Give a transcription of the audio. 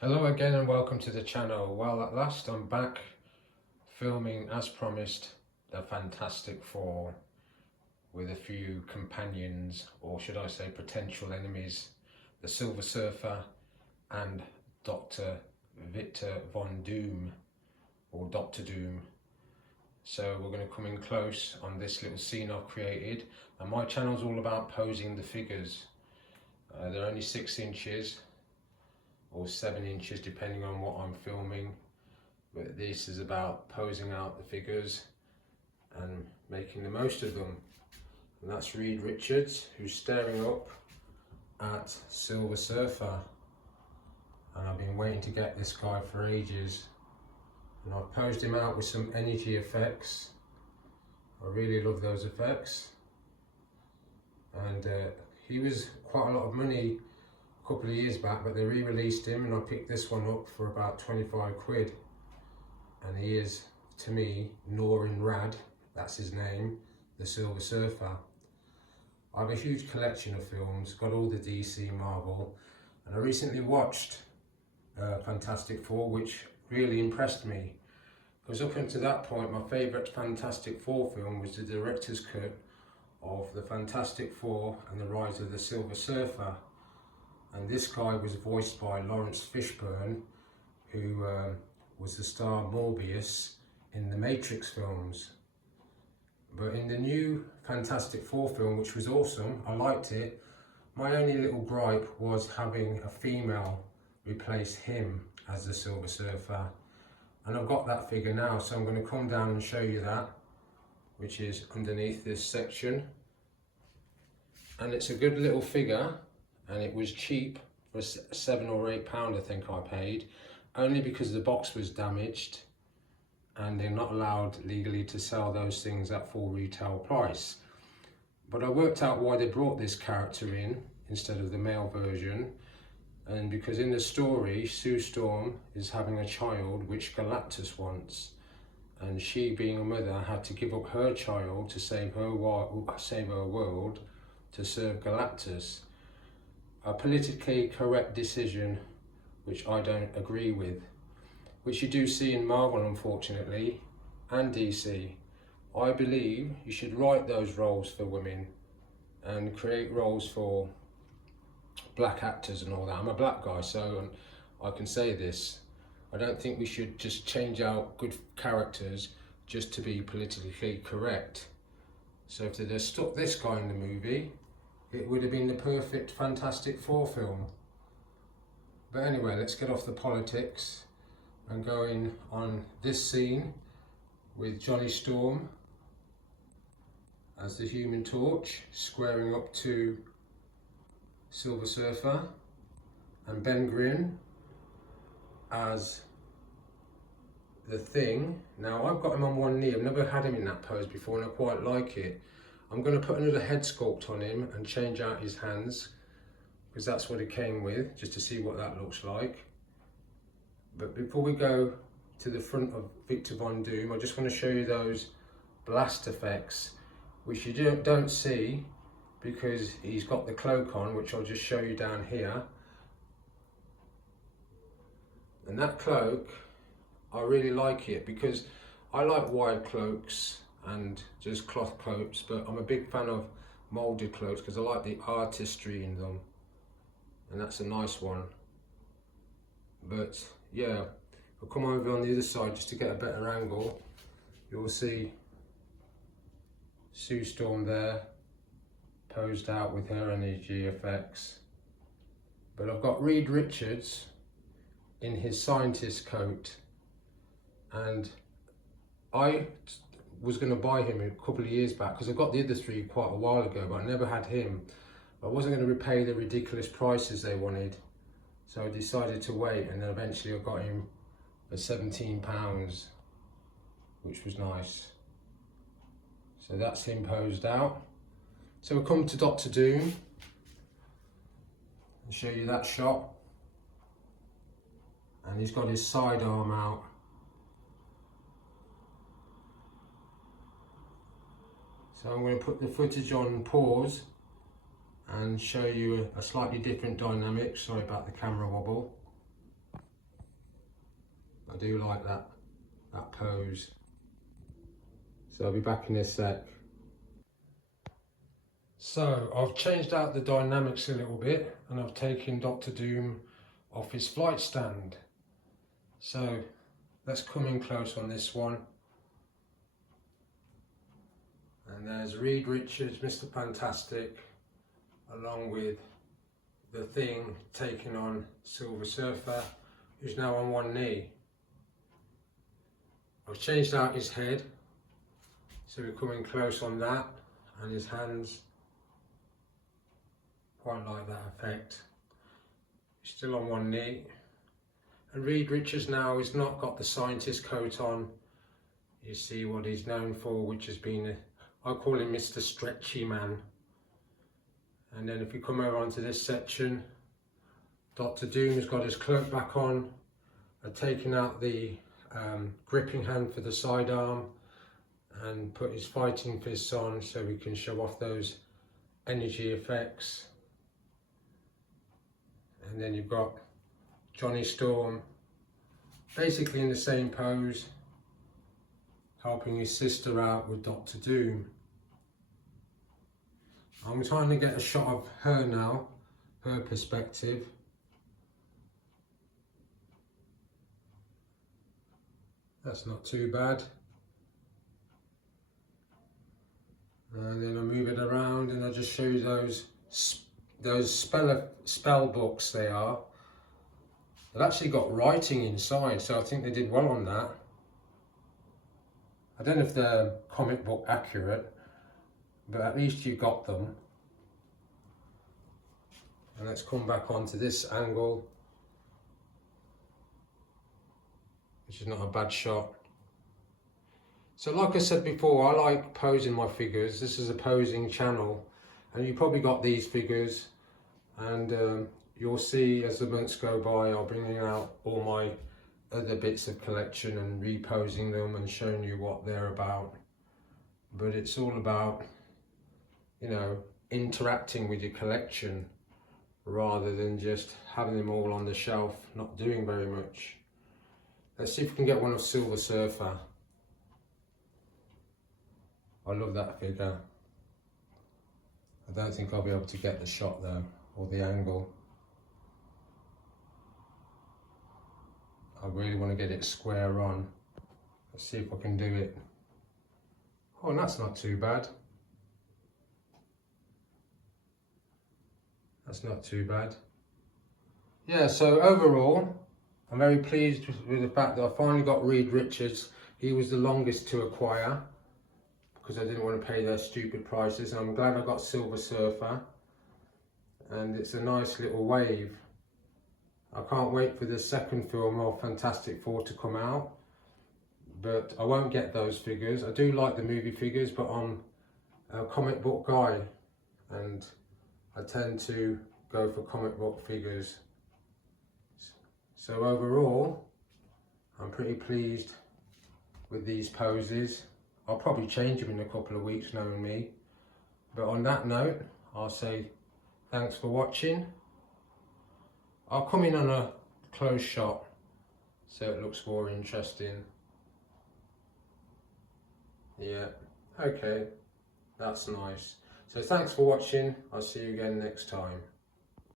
Hello again and welcome to the channel. Well, at last I'm back filming, as promised, the Fantastic Four with a few companions, or should I say potential enemies, the Silver Surfer and Dr. Victor Von Doom, or Doctor Doom. So we're going to come in close on this little scene I've created, and my channel's all about posing the figures. They're only 6 inches or 7 inches depending on what I'm filming, but this is about posing out the figures and making the most of them. And that's Reed Richards, who's staring up at Silver Surfer, and I've been waiting to get this guy for ages, and I've posed him out with some energy effects. I really love those effects, and he was quite a lot of money a couple of years back, but they re-released him and I picked this one up for about 25 quid, and he is, to me, Norrin Radd, that's his name, the Silver Surfer. I have a huge collection of films, got all the DC, Marvel, and I recently watched Fantastic Four, which really impressed me, because up until that point my favourite Fantastic Four film was the director's cut of the Fantastic Four and the Rise of the Silver Surfer. And this guy was voiced by Lawrence Fishburne, who was the star Morbius in the Matrix films. But in the new Fantastic Four film, which was awesome, I liked it, my only little gripe was having a female replace him as the Silver Surfer. And I've got that figure now, so I'm going to come down and show you that, which is underneath this section. And it's a good little figure, and it was cheap for £7 or £8 I think I paid, only because the box was damaged and they're not allowed legally to sell those things at full retail price. But I worked out why they brought this character in instead of the male version, and because in the story Sue Storm is having a child which Galactus wants, and she, being a mother, had to give up her child to save her world to serve Galactus. A politically correct decision which I don't agree with, which you do see in Marvel, unfortunately, and DC. I believe you should write those roles for women and create roles for black actors and all that. I'm a black guy, so I can say this. I don't think we should just change out good characters just to be politically correct. So if they'd have stuck this guy in the movie, it would have been the perfect Fantastic Four film. But anyway, let's get off the politics and go in on this scene with Johnny Storm as the Human Torch, squaring up to Silver Surfer, and Ben Grimm as the Thing. Now I've got him on one knee, I've never had him in that pose before and I quite like it. I'm going to put another head sculpt on him and change out his hands, because that's what it came with, just to see what that looks like. But before we go to the front of Victor Von Doom, I just want to show you those blast effects, which you don't see because he's got the cloak on, which I'll just show you down here. And that cloak, I really like it, because I like wired cloaks and just cloth cloaks, but I'm a big fan of moulded cloaks because I like the artistry in them, and that's a nice one. But yeah, I'll come over on the other side just to get a better angle. You'll see Sue Storm there, posed out with her energy effects. But I've got Reed Richards in his scientist coat, and I was going to buy him a couple of years back because I got the other three quite a while ago, but I never had him. I wasn't going to repay the ridiculous prices they wanted, so I decided to wait, and then eventually I got him for £17, which was nice. So that's him posed out. So we'll come to Doctor Doom and show you that shot, and he's got his sidearm out. So I'm going to put the footage on pause and show you a slightly different dynamic. Sorry about the camera wobble. I do like that pose. So I'll be back in a sec. So I've changed out the dynamics a little bit, and I've taken Dr. Doom off his flight stand. So let's come in close on this one. And there's Reed Richards, Mr. Fantastic, along with the Thing taking on Silver Surfer, who's now on one knee. I've changed out his head, so we're coming close on that, and his hands. Quite like that effect. He's still on one knee. And Reed Richards now has not got the scientist coat on. You see what he's known for, which has been, I call him Mr. Stretchy Man. And then if we come over onto this section, Dr. Doom has got his cloak back on, taken out the gripping hand for the sidearm, and put his fighting fists on so we can show off those energy effects. And then you've got Johnny Storm, basically in the same pose, helping his sister out with Dr. Doom. I'm trying to get a shot of her now, her perspective. That's not too bad. And then I move it around and I just show you those spell books they are. They've actually got writing inside, so I think they did well on that. I don't know if they're comic book accurate, but at least you got them. And let's come back onto this angle, which is not a bad shot. So like I said before, I like posing my figures. This is a posing channel, and you probably got these figures, and you'll see as the months go by, I'll bring out all my other bits of collection and reposing them and showing you what they're about. But it's all about, you know, interacting with your collection rather than just having them all on the shelf, not doing very much. Let's see if we can get one of Silver Surfer. I love that figure. I don't think I'll be able to get the shot though, or the angle. I really want to get it square on. Let's see if I can do it. Oh, and that's not too bad. That's not too bad. Yeah, so overall, I'm very pleased with the fact that I finally got Reed Richards. He was the longest to acquire, because I didn't want to pay their stupid prices. And I'm glad I got Silver Surfer, and it's a nice little wave. I can't wait for the second film of Fantastic Four to come out, but I won't get those figures. I do like the movie figures, but I'm a comic book guy, and I tend to go for comic book figures. So overall, I'm pretty pleased with these poses. I'll probably change them in a couple of weeks, knowing me. But on that note, I'll say thanks for watching. I'll come in on a close shot so it looks more interesting. Yeah, okay, that's nice. So thanks for watching. I'll see you again next time.